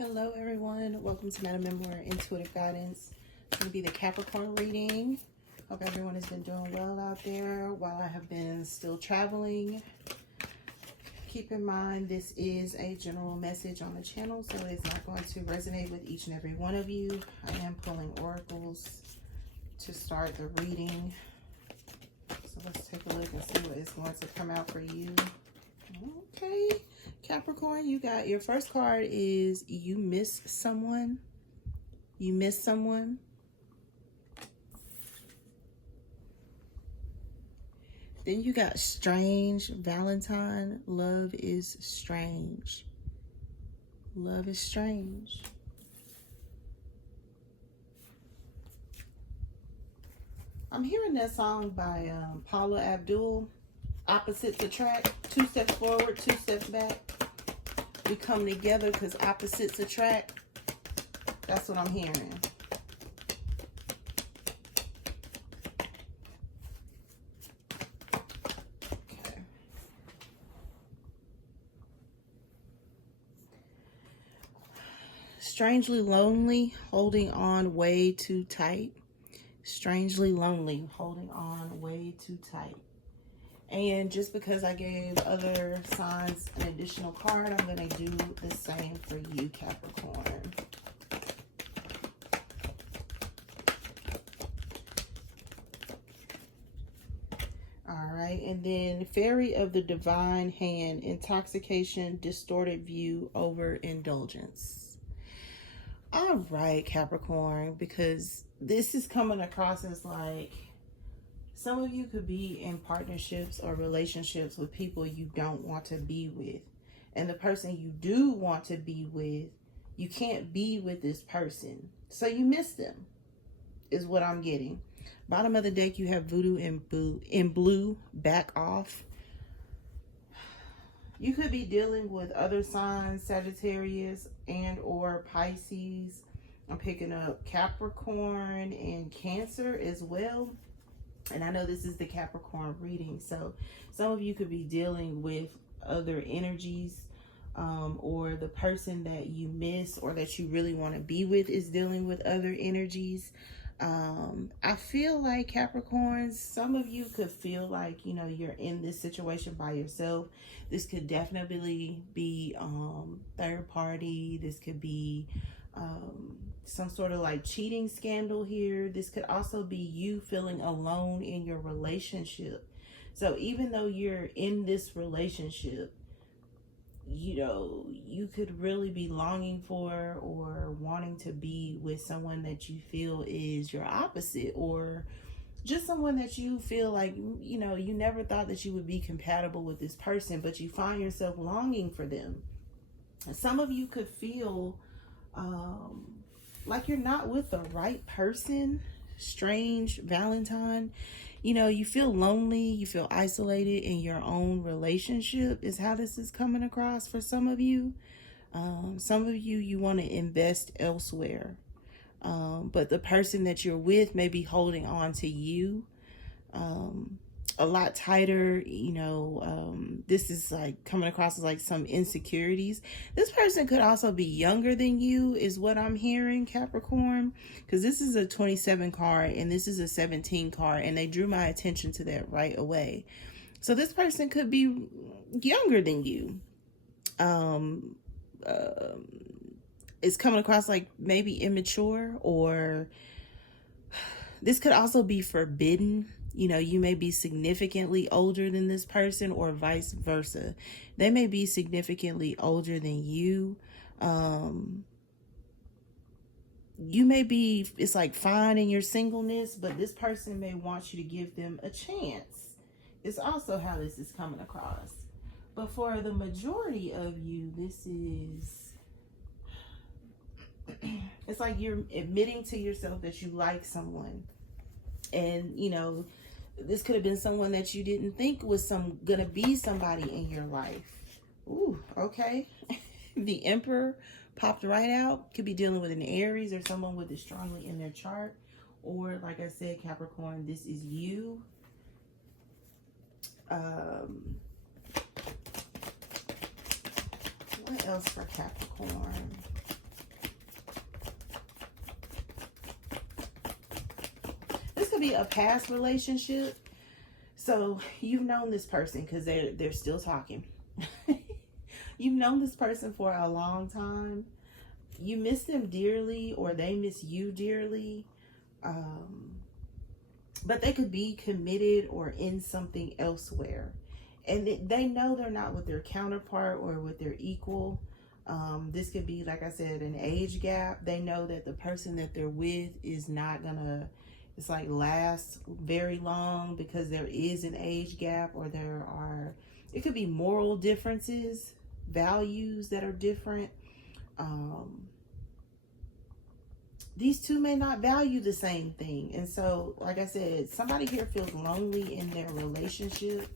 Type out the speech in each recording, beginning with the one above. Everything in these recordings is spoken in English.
Hello everyone, welcome to MadamMemoir Intuitive Guidance. It's going to be the Capricorn reading. Hope everyone has been doing well out there while I have been still traveling. Keep in mind this is a general message on the channel, so it's not going to resonate with each and every one of you. I am pulling oracles to start the reading. So let's take a look and see what is going to come out for you. Okay, Capricorn, you got your first card is you miss someone. You miss someone. Then you got strange Valentine. Love is strange. Love is strange. I'm hearing that song by Paula Abdul. Opposites attract. 2 steps forward, 2 steps back. We come together because opposites attract. That's what I'm hearing. Okay. Strangely lonely, holding on way too tight. Strangely lonely, holding on way too tight. And just because I gave other signs an additional card, I'm going to do the same for you, Capricorn. All right, and then Fairy of the Divine Hand, intoxication, distorted view, overindulgence. All right, Capricorn, because this is coming across as like, some of you could be in partnerships or relationships with people you don't want to be with. And the person you do want to be with, you can't be with this person. So you miss them, is what I'm getting. Bottom of the deck, you have Voodoo in blue, back off. You could be dealing with other signs, Sagittarius and or Pisces. I'm picking up Capricorn and Cancer as well. And I know this is the Capricorn reading, so some of you could be dealing with other energies, or the person that you miss or that you really want to be with is dealing with other energies. I feel like Capricorns, some of you could feel like, you know, you're in this situation by yourself. This could definitely be third party. This could be some sort of like cheating scandal here. This could also be you feeling alone in your relationship. So even though you're in this relationship, you know, you could really be longing for or wanting to be with someone that you feel is your opposite, or just someone that you feel like, you know, you never thought that you would be compatible with this person, but you find yourself longing for them. And some of you could feel like you're not with the right person. Strange Valentine. You know, you feel lonely, you feel isolated in your own relationship is how this is coming across for some of you. Some of you, you want to invest elsewhere. But the person that you're with may be holding on to you a lot tighter. You know, this is like coming across as like some insecurities. This person could also be younger than you is what I'm hearing, Capricorn, because this is a 27 card and this is a 17 card, and they drew my attention to that right away. So this person could be younger than you. It's coming across like maybe immature, or this could also be forbidden. You know, you may be significantly older than this person, or vice versa. They may be significantly older than you. You may be, it's like fine in your singleness, but this person may want you to give them a chance. It's also how this is coming across. But for the majority of you, this is, it's like you're admitting to yourself that you like someone. And, you know, this could have been someone that you didn't think was gonna be somebody in your life. Ooh, okay. The Emperor popped right out. Could be dealing with an Aries or someone with it strongly in their chart. Or, like I said, Capricorn, this is you. What else for Capricorn? could be a past relationship. So you've known this person because they're still talking. You've known this person for a long time. You miss them dearly, or they miss you dearly. But they could be committed or in something elsewhere. And they know they're not with their counterpart or with their equal. This could be, like I said, an age gap. They know that the person that they're with is not gonna, it's like last very long, because there is an age gap, or it could be moral differences, values that are different. These two may not value the same thing. And so, like I said, somebody here feels lonely in their relationship.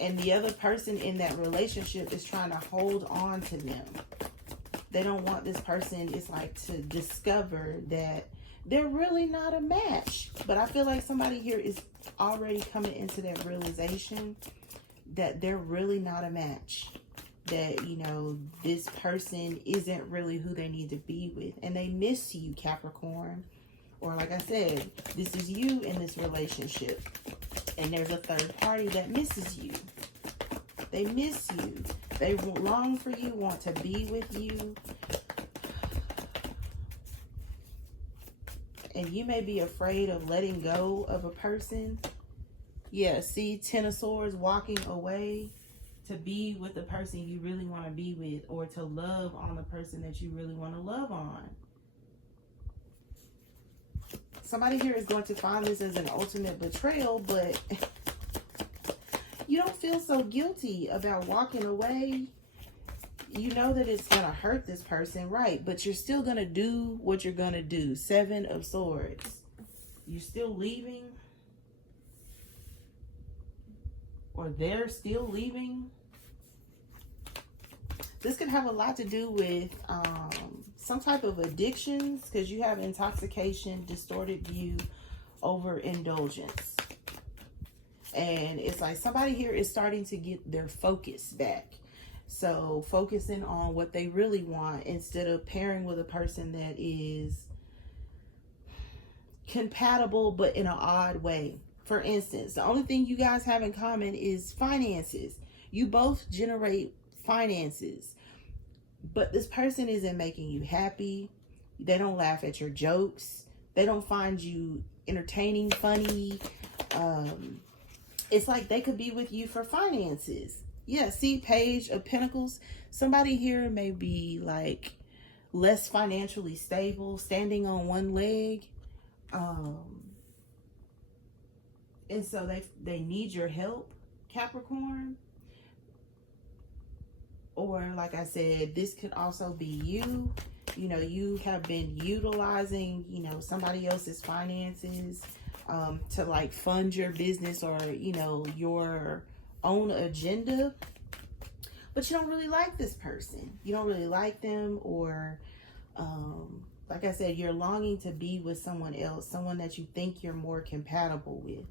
And the other person in that relationship is trying to hold on to them. They don't want this person, it's like, to discover that they're really not a match. But I feel like somebody here is already coming into that realization that they're really not a match. That, you know, this person isn't really who they need to be with. And they miss you, Capricorn. Or, like I said, this is you in this relationship. And there's a third party that misses you. They miss you. They long for you, want to be with you. And you may be afraid of letting go of a person. Yeah, see, Ten of Swords, walking away to be with the person you really want to be with, or to love on the person that you really want to love on. Somebody here is going to find this as an ultimate betrayal, but you don't feel so guilty about walking away. You know that it's going to hurt this person, right? But you're still going to do what you're going to do. Seven of Swords. You're still leaving? Or they're still leaving? This could have a lot to do with some type of addictions, because you have intoxication, distorted view, overindulgence. And it's like somebody here is starting to get their focus back. So focusing on what they really want instead of pairing with a person that is compatible but in an odd way. For instance, the only thing you guys have in common is finances. You both generate finances, but this person isn't making you happy. They don't laugh at your jokes. They don't find you entertaining, funny. It's like they could be with you for finances. Yeah, see, Page of Pentacles. Somebody here may be like less financially stable, standing on one leg. And so they need your help, Capricorn. Or, like I said, this could also be you. You know, you have been utilizing, you know, somebody else's finances to like fund your business, or, you know, your own agenda. But you don't really like this person. You don't really like them, or like I said, you're longing to be with someone else, someone that you think you're more compatible with.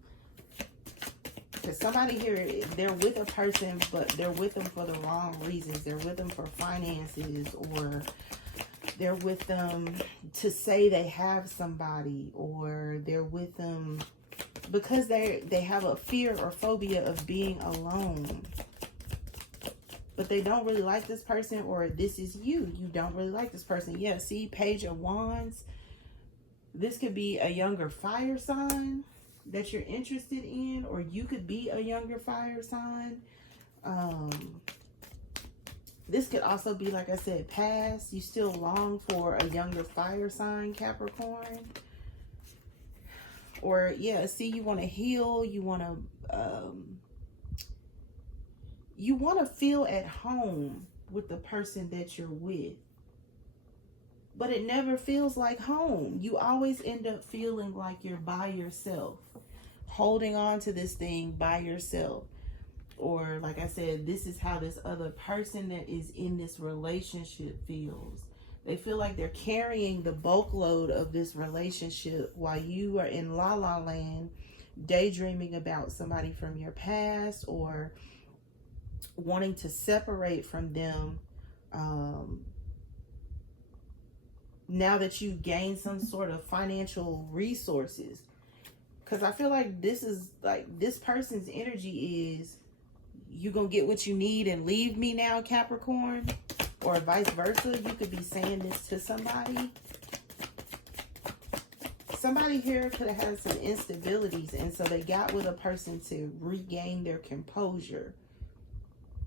Because somebody here, they're with a person, but they're with them for the wrong reasons. They're with them for finances, or they're with them to say they have somebody, or they're with them because they have a fear or phobia of being alone. But they don't really like this person, or this is you. You don't really like this person. Yeah, see, Page of Wands. This could be a younger fire sign that you're interested in, or you could be a younger fire sign. This could also be, like I said, past. You still long for a younger fire sign, Capricorn. Or, yeah, see, you want to heal. You want to feel at home with the person that you're with. But it never feels like home. You always end up feeling like you're by yourself, holding on to this thing by yourself. Or, like I said, this is how this other person that is in this relationship feels. They feel like they're carrying the bulk load of this relationship while you are in la la land, daydreaming about somebody from your past, or wanting to separate from them, now that you gain some sort of financial resources. Because I feel like this is like, this person's energy is, you gonna get what you need and leave me now, Capricorn, or vice versa. You could be saying this to somebody. Somebody here could have had some instabilities, and so they got with a person to regain their composure,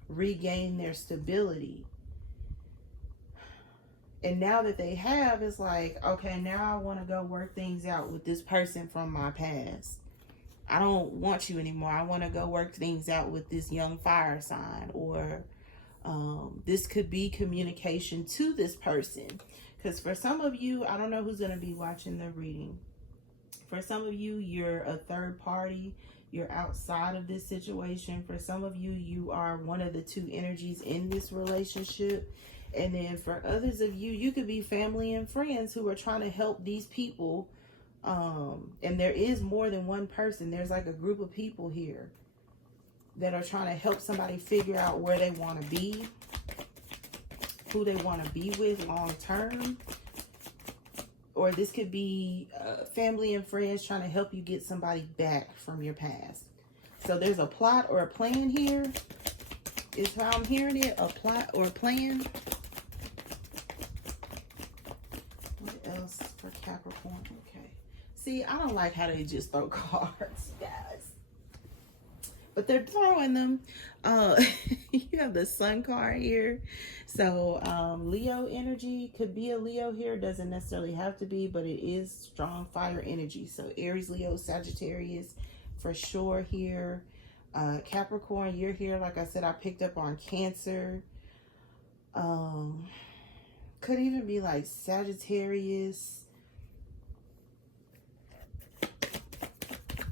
regain their stability. And now that they have, it's like, okay, now I want to go work things out with this person from my past. I don't want you anymore. I want to go work things out with this young fire sign. Or this could be communication to this person. Because for some of you, I don't know who's going to be watching the reading. For some of you, you're a third party. You're outside of this situation. For some of you, you are one of the two energies in this relationship. And then for others of you, you could be family and friends who are trying to help these people. And there is more than one person. There's like a group of people here that are trying to help somebody figure out where they want to be, who they want to be with long term. Or this could be family and friends trying to help you get somebody back from your past. So there's a plot or a plan here, is how I'm hearing it. A plot or a plan. What else for Capricorn? Okay. See, I don't like how they just throw cards, guys. But they're throwing them. You have the Sun card here. So Leo energy, could be a Leo here. Doesn't necessarily have to be, but it is strong fire energy. So Aries, Leo, Sagittarius for sure here. Capricorn, you're here. Like I said, I picked up on Cancer. Could even be like Sagittarius.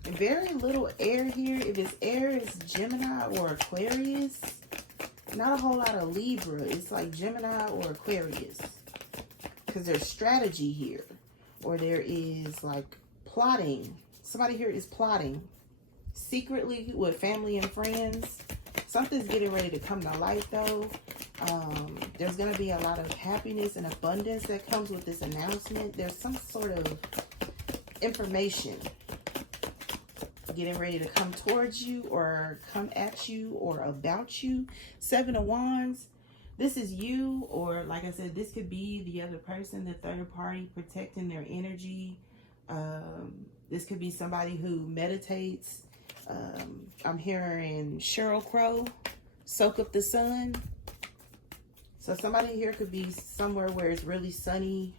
Very little air here. If it's air, it's Gemini or Aquarius. Not a whole lot of Libra. It's like Gemini or Aquarius. Because there's strategy here. Or there is like plotting. Somebody here is plotting. Secretly with family and friends. Something's getting ready to come to light though. There's going to be a lot of happiness and abundance that comes with this announcement. There's some sort of information getting ready to come towards you or come at you or about you. 7 of Wands. This is you, or like I said, this could be the other person, the third party protecting their energy. This could be somebody who meditates. I'm hearing Sheryl Crow, Soak Up the Sun. So somebody here could be somewhere where it's really sunny.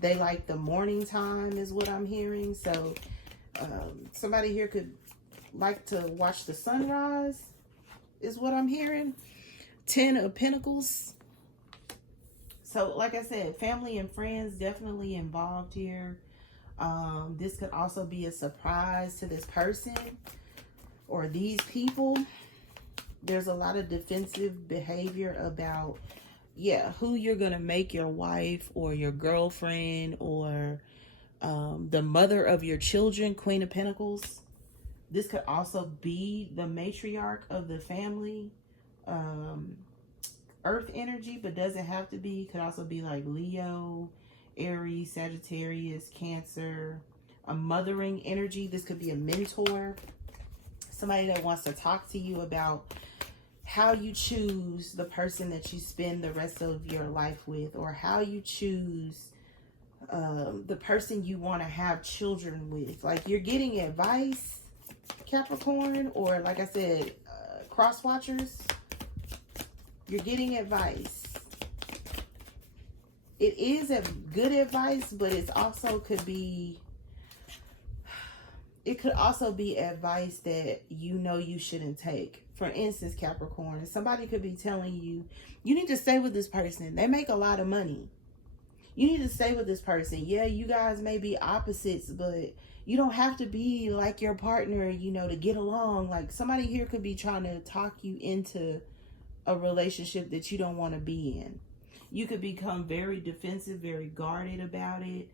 They like the morning time is what I'm hearing. So somebody here could like to watch the sunrise is what I'm hearing. 10 of Pentacles. So like I said, family and friends definitely involved here. This could also be a surprise to this person or these people. There's a lot of defensive behavior about, who you're going to make your wife or your girlfriend or the mother of your children, Queen of Pentacles. This could also be the matriarch of the family. Earth energy, but doesn't have to be. Could also be like Leo, Aries, Sagittarius, Cancer. A mothering energy. This could be a mentor. Somebody that wants to talk to you about how you choose the person that you spend the rest of your life with, or how you choose the person you want to have children with. Like you're getting advice, Capricorn, or like I said, cross watchers. You're getting advice. It is a good advice, but it's also could be, it could also be advice that you know you shouldn't take. For instance, Capricorn, somebody could be telling you, you need to stay with this person. They make a lot of money. You need to stay with this person. Yeah, you guys may be opposites, but you don't have to be like your partner, you know, to get along. Like somebody here could be trying to talk you into a relationship that you don't want to be in. You could become very defensive, very guarded about it.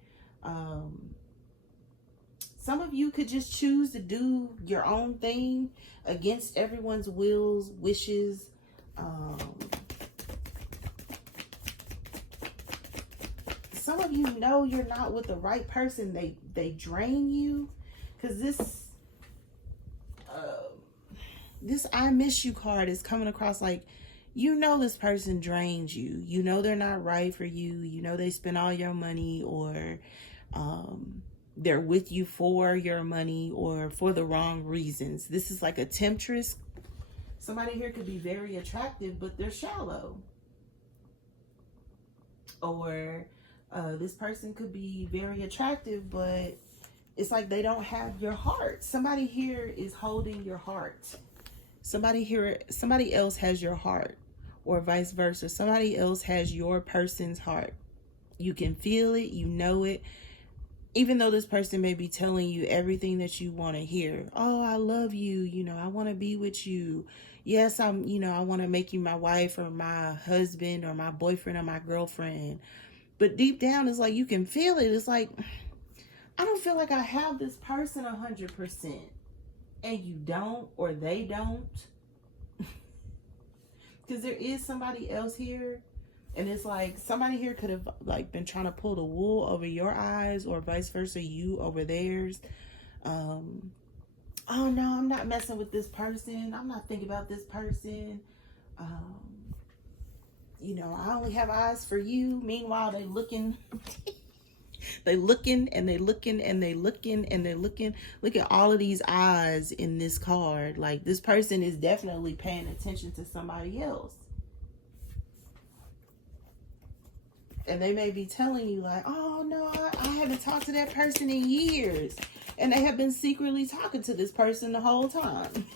Some of you could just choose to do your own thing against everyone's wills, wishes. some of you know you're not with the right person. They drain you, because this I miss you card is coming across like, you know, this person drains you. You know they're not right for you. You know they spend all your money, or they're with you for your money or for the wrong reasons. This is like a temptress. Somebody here could be very attractive, but they're shallow. Or this person could be very attractive, but it's like they don't have your heart. Somebody here is holding your heart. Somebody else has your heart, or vice versa. Somebody else has your person's heart. You can feel it, you know it. Even though this person may be telling you everything that you want to hear. Oh, I love you. You know, I want to be with you. Yes, I want to make you my wife or my husband or my boyfriend or my girlfriend. But deep down, it's like you can feel it. It's like, I don't feel like I have this person 100%. And you don't, or they don't. Because there is somebody else here. And it's like somebody here could have like been trying to pull the wool over your eyes, or vice versa, you over theirs. Oh no, I'm not messing with this person. I'm not thinking about this person. You know, I only have eyes for you. Meanwhile, they looking, they looking and they looking and they looking and they looking. Look at all of these eyes in this card. Like, this person is definitely paying attention to somebody else. And they may be telling you like, oh no, I haven't talked to that person in years. And they have been secretly talking to this person the whole time.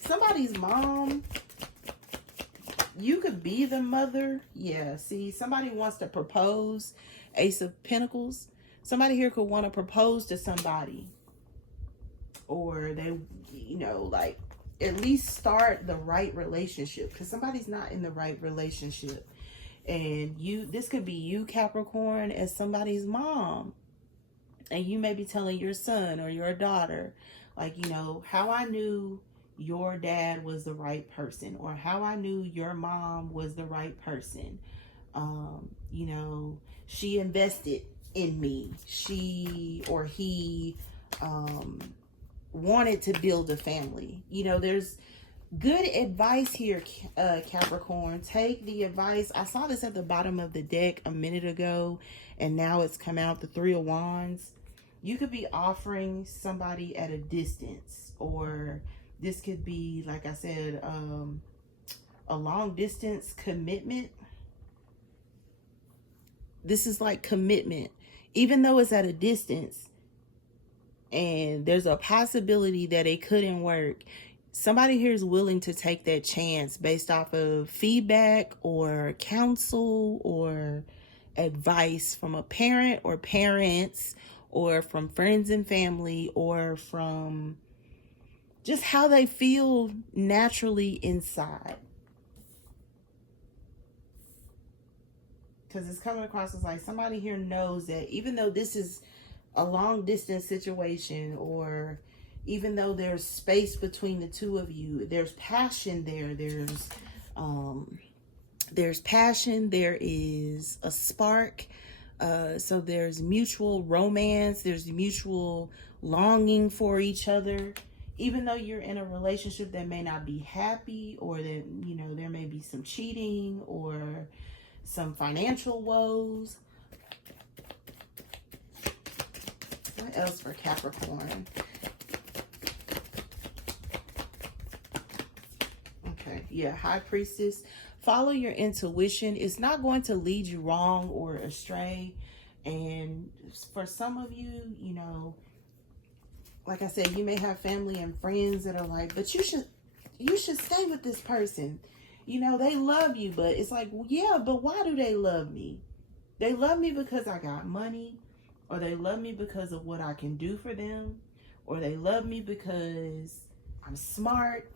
Somebody's mom, you could be the mother. Yeah, see, somebody wants to propose. Ace of Pentacles. Somebody here could want to propose to somebody. Or they, you know, like, at least start the right relationship. Because somebody's not in the right relationship. And this could be you, Capricorn, as somebody's mom. And you may be telling your son or your daughter, like, you know, how I knew your dad was the right person, or how I knew your mom was the right person. You know, she invested in me. She or he wanted to build a family. You know, there's good advice here, Capricorn. Take the advice. I saw this at the bottom of the deck a minute ago, and now it's come out, the Three of Wands. You could be offering somebody at a distance, or this could be, like I said, a long distance commitment. This is like commitment. Even though it's at a distance and there's a possibility that it couldn't work, somebody here is willing to take that chance based off of feedback or counsel or advice from a parent or parents, or from friends and family, or from just how they feel naturally inside. Because it's coming across as like somebody here knows that even though this is a long distance situation, or even though there's space between the two of you, there's passion there. There's passion. There is a spark. So there's mutual romance. There's mutual longing for each other. Even though you're in a relationship that may not be happy, or that, you know, there may be some cheating or some financial woes. What else for Capricorn? Okay, yeah, High Priestess. Follow your intuition. It's not going to lead you wrong or astray. And for some of you, you know, like I said, you may have family and friends that are like, but you should stay with this person. You know, they love you, but it's like, well, yeah, but why do they love me? They love me because I got money, or they love me because of what I can do for them, or they love me because I'm smart,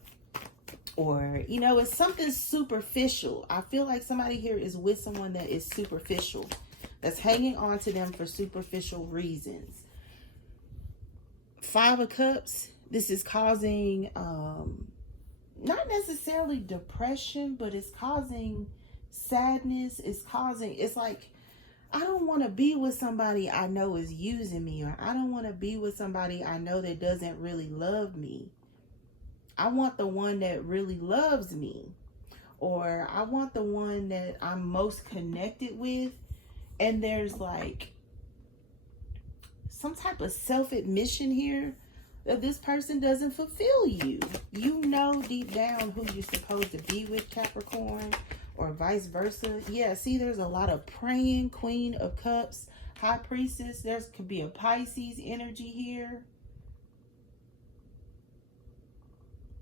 or, you know, it's something superficial. I feel like somebody here is with someone that is superficial, that's hanging on to them for superficial reasons. Five of Cups, this is causing, not necessarily depression, but it's causing sadness. It's like I don't want to be with somebody I know is using me, or I don't want to be with somebody I know that doesn't really love me. I want the one that really loves me, or I want the one that I'm most connected with. And there's like some type of self-admission here that this person doesn't fulfill you. You know deep down who you're supposed to be with, Capricorn, or vice versa. Yeah, see, there's a lot of praying, Queen of Cups, High Priestess. There could be a Pisces energy here.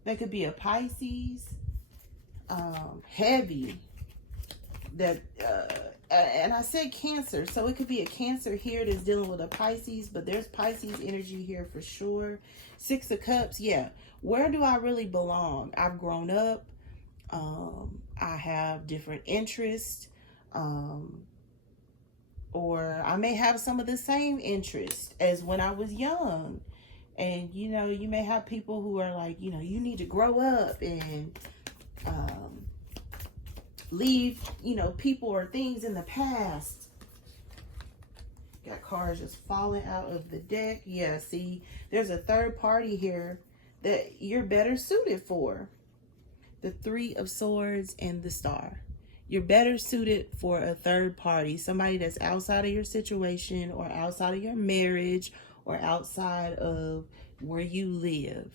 There could be a Pisces, heavy. That and I said Cancer, so it could be a Cancer here that's dealing with a Pisces, but there's Pisces energy here for sure. Six of Cups, yeah. Where do I really belong? I've grown up. I have different interests, or I may have some of the same interests as when I was young. And, you know, you may have people who are like, you know, you need to grow up and leave, you know, people or things in the past. Got cards just falling out of the deck. Yeah, see, there's a third party here that you're better suited for. The Three of Swords and the Star. You're better suited for a third party, somebody that's outside of your situation or outside of your marriage or outside of where you live.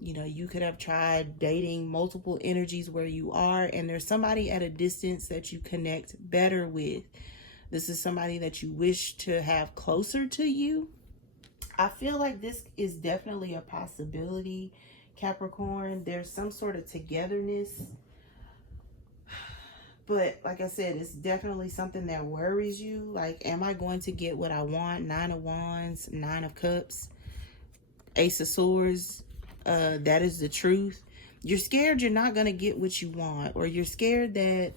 You know, you could have tried dating multiple energies where you are, and there's somebody at a distance that you connect better with. This is somebody that you wish to have closer to you. I feel like this is definitely a possibility, Capricorn. There's some sort of togetherness. But like I said, it's definitely something that worries you. Like, am I going to get what I want? Nine of Wands, Nine of Cups, Ace of Swords. That is the truth. You're scared you're not going to get what you want, or you're scared that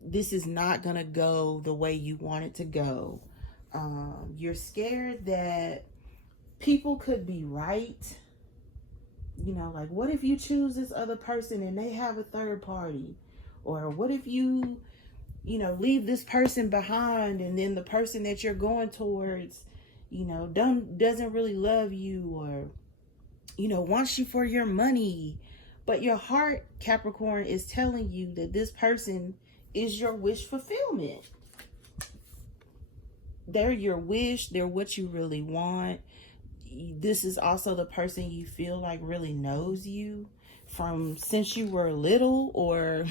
this is not going to go the way you want it to go. You're scared that people could be right. You know, like, what if you choose this other person and they have a third party? Or what if you know, leave this person behind, and then the person that you're going towards, you know, doesn't really love you, or, you know, wants you for your money. But your heart, Capricorn, is telling you that this person is your wish fulfillment. They're your wish. They're what you really want. This is also the person you feel like really knows you from since you were little, or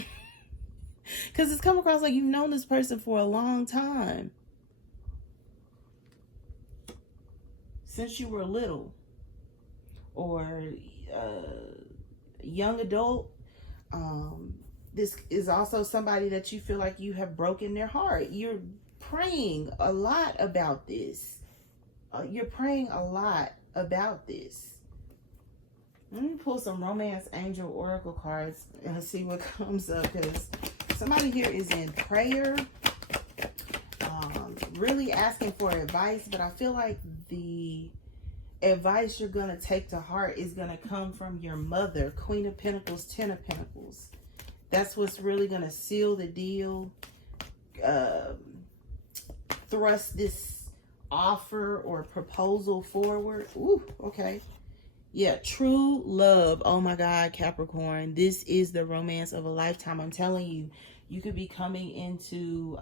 because it's come across like you've known this person for a long time. Since you were little, or young adult. This is also somebody that you feel like you have broken their heart. You're praying a lot about this. You're praying a lot about this. Let me pull some Romance Angel Oracle cards and see what comes up, because somebody here is in prayer, really asking for advice, but I feel like the advice you're going to take to heart is going to come from your mother. Queen of Pentacles, Ten of Pentacles. That's what's really going to seal the deal, thrust this offer or proposal forward. Ooh, okay. Yeah, true love. Oh my God, Capricorn. This is the romance of a lifetime. I'm telling you, you could be coming into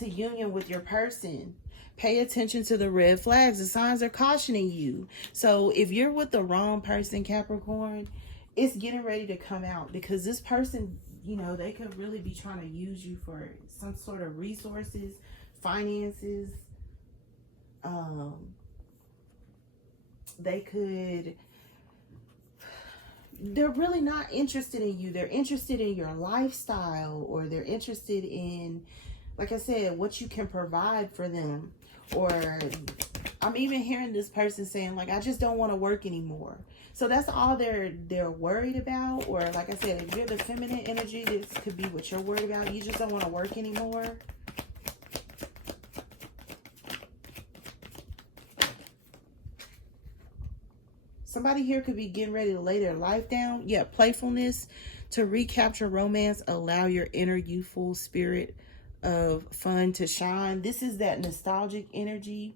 union with your person. Pay attention to the red flags. The signs are cautioning you. So if you're with the wrong person, Capricorn, it's getting ready to come out, because this person, you know, they could really be trying to use you for some sort of resources, finances. They're really not interested in you. They're interested in your lifestyle, or they're interested in, like I said, what you can provide for them. Or I'm even hearing this person saying, like, I just don't want to work anymore. So that's all they're worried about. Or like I said, if you're the feminine energy, this could be what you're worried about. You just don't want to work anymore. Somebody here could be getting ready to lay their life down. Yeah, playfulness to recapture romance. Allow your inner youthful spirit of fun to shine. This is that nostalgic energy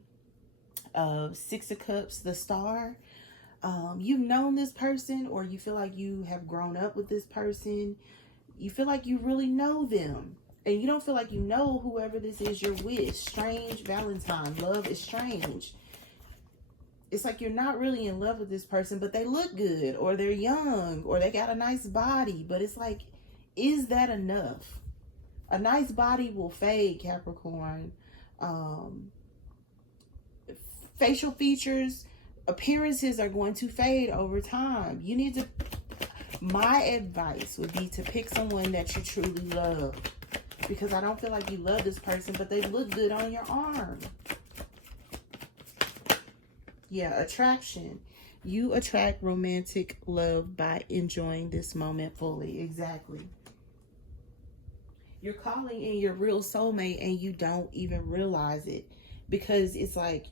of Six of Cups, the Star. You've known this person, or you feel like you have grown up with this person. You feel like you really know them. And you don't feel like you know whoever this is you're with. Strange Valentine. Love is strange. It's like you're not really in love with this person, but they look good, or they're young, or they got a nice body. But it's like, is that enough? A nice body will fade, Capricorn. Facial features, appearances are going to fade over time. You need to, my advice would be to pick someone that you truly love. Because I don't feel like you love this person, but they look good on your arm. Yeah, attraction. You attract romantic love by enjoying this moment fully. Exactly. You're calling in your real soulmate and you don't even realize it. Because it's like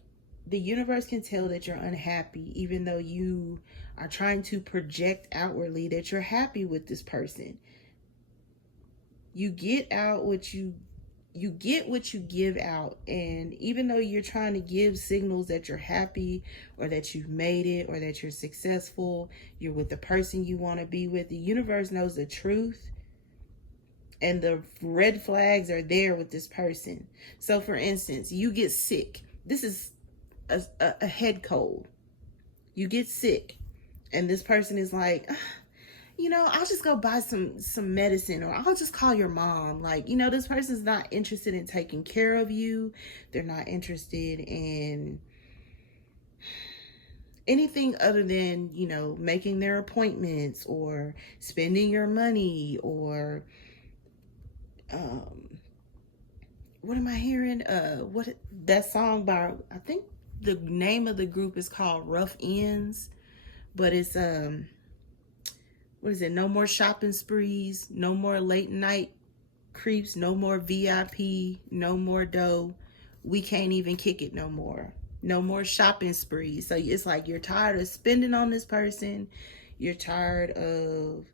the universe can tell that you're unhappy, even though you are trying to project outwardly that you're happy with this person. You get out what you get what you give out. And even though you're trying to give signals that you're happy, or that you've made it, or that you're successful, you're with the person you want to be with, the universe knows the truth. And the red flags are there with this person. So for instance, you get sick. This is a head cold. You get sick. And this person is like, you know, I'll just go buy some medicine, or I'll just call your mom. Like, you know, this person's not interested in taking care of you. They're not interested in anything other than, you know, making their appointments, or spending your money, or what am I hearing? What that song by, I think the name of the group is called Rough Ends, but it's what is it? No more shopping sprees, no more late night creeps, no more VIP, no more dough. We can't even kick it no more. No more shopping sprees. So it's like you're tired of spending on this person. You're tired of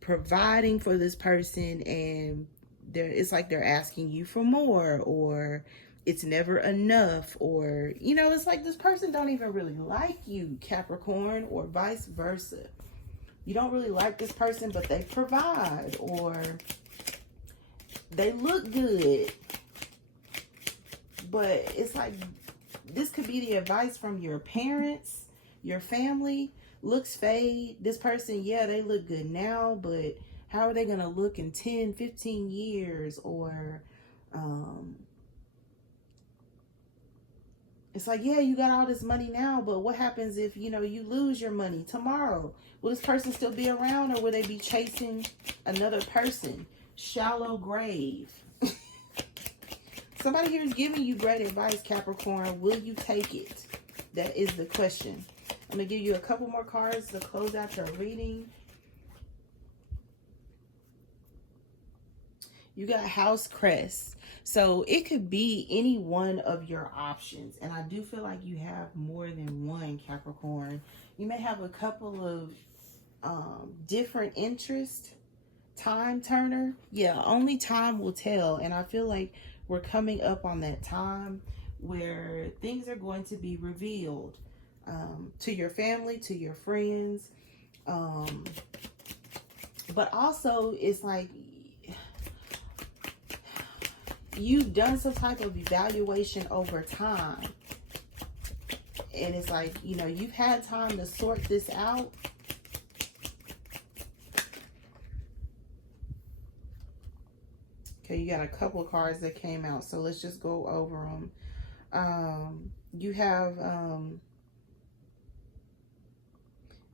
providing for this person, and it's like they're asking you for more, or it's never enough, or, you know, it's like this person don't even really like you, Capricorn, or vice versa. You don't really like this person, but they provide, or they look good. But it's like, this could be the advice from your parents, your family. Looks fade. This person, yeah, they look good now, but how are they going to look in 10, 15 years? Or it's like, yeah, you got all this money now, but what happens if, you know, you lose your money tomorrow? Will this person still be around, or will they be chasing another person? Shallow grave. Somebody here is giving you great advice, Capricorn. Will you take it? That is the question. I'm going to give you a couple more cards to close out your reading. You got House Crest. So it could be any one of your options. And I do feel like you have more than one, Capricorn. You may have a couple of different interests. Time turner. Yeah, only time will tell. And I feel like we're coming up on that time where things are going to be revealed to your family, to your friends. But also, it's like you've done some type of evaluation over time. And it's like, you know, you've had time to sort this out. Okay, you got a couple of cards that came out, so let's just go over them. You have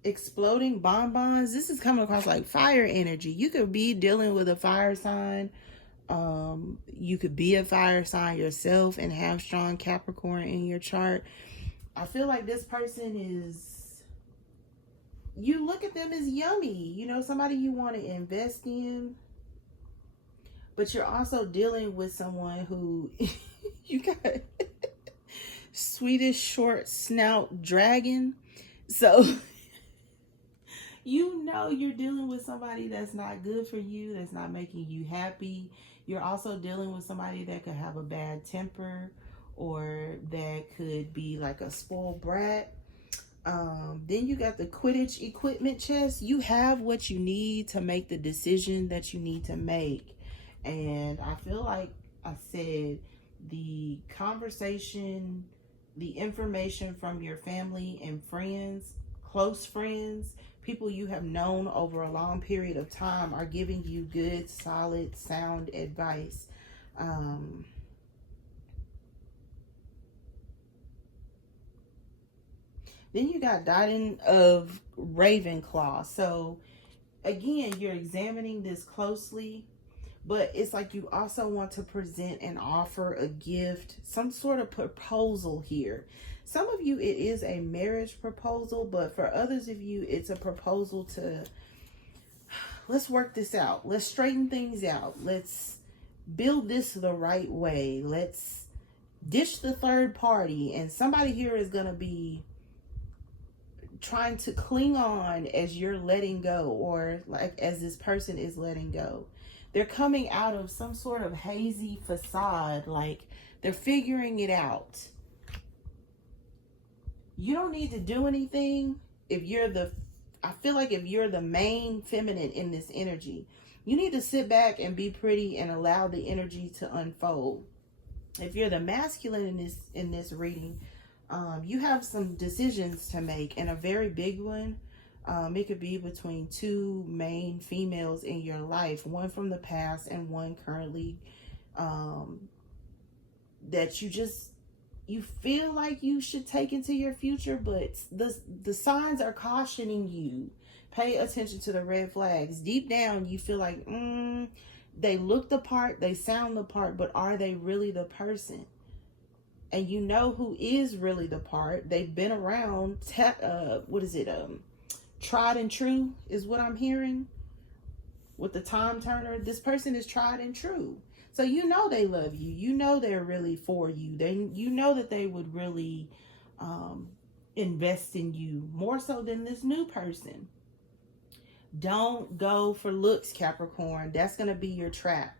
exploding bonbons. This is coming across like fire energy. You could be dealing with a fire sign. You could be a fire sign yourself and have strong Capricorn in your chart. I feel like this person is, you look at them as yummy, you know, somebody you want to invest in. But you're also dealing with someone who you got Swedish short snout dragon. So You know you're dealing with somebody that's not good for you, that's not making you happy. You're also dealing with somebody that could have a bad temper or that could be like a spoiled brat. Then you got the Quidditch equipment chest. You have what you need to make the decision that you need to make. And I feel like I said the conversation, the information from your family and friends, close friends, people you have known over a long period of time are giving you good, solid, sound advice. Then you got Diadem of Ravenclaw. So again, you're examining this closely, but it's like you also want to present and offer a gift, some sort of proposal here. Some of you, it is a marriage proposal, but for others of you, it's a proposal to, let's work this out. Let's straighten things out. Let's build this the right way. Let's ditch the third party. And somebody here is going to be trying to cling on as you're letting go, or like as this person is letting go. They're coming out of some sort of hazy facade, like they're figuring it out. You don't need to do anything if you're the, I feel like if you're the main feminine in this energy, you need to sit back and be pretty and allow the energy to unfold. If you're the masculine in this reading, you have some decisions to make, and a very big one. It could be between two main females in your life, one from the past and one currently, that you feel like you should take into your future, but the signs are cautioning you. Pay attention to the red flags. Deep down, you feel like, they look the part, they sound the part, but are they really the person? And you know who is really the part. They've been around. Tried and true is what I'm hearing with the time turner. This person is tried and true. So you know they love you. You know they're really for you. You know that they would really invest in you more so than this new person. Don't go for looks, Capricorn. That's going to be your trap.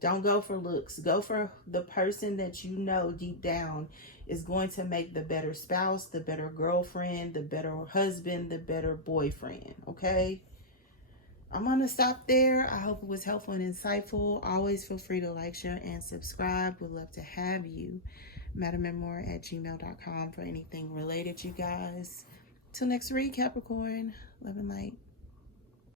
Don't go for looks. Go for the person that you know deep down is going to make the better spouse, the better girlfriend, the better husband, the better boyfriend. Okay? I'm going to stop there. I hope it was helpful and insightful. Always feel free to like, share, and subscribe. We'd love to have you. MadamMemoir@gmail.com for anything related, you guys. Till next read, Capricorn. Love and light.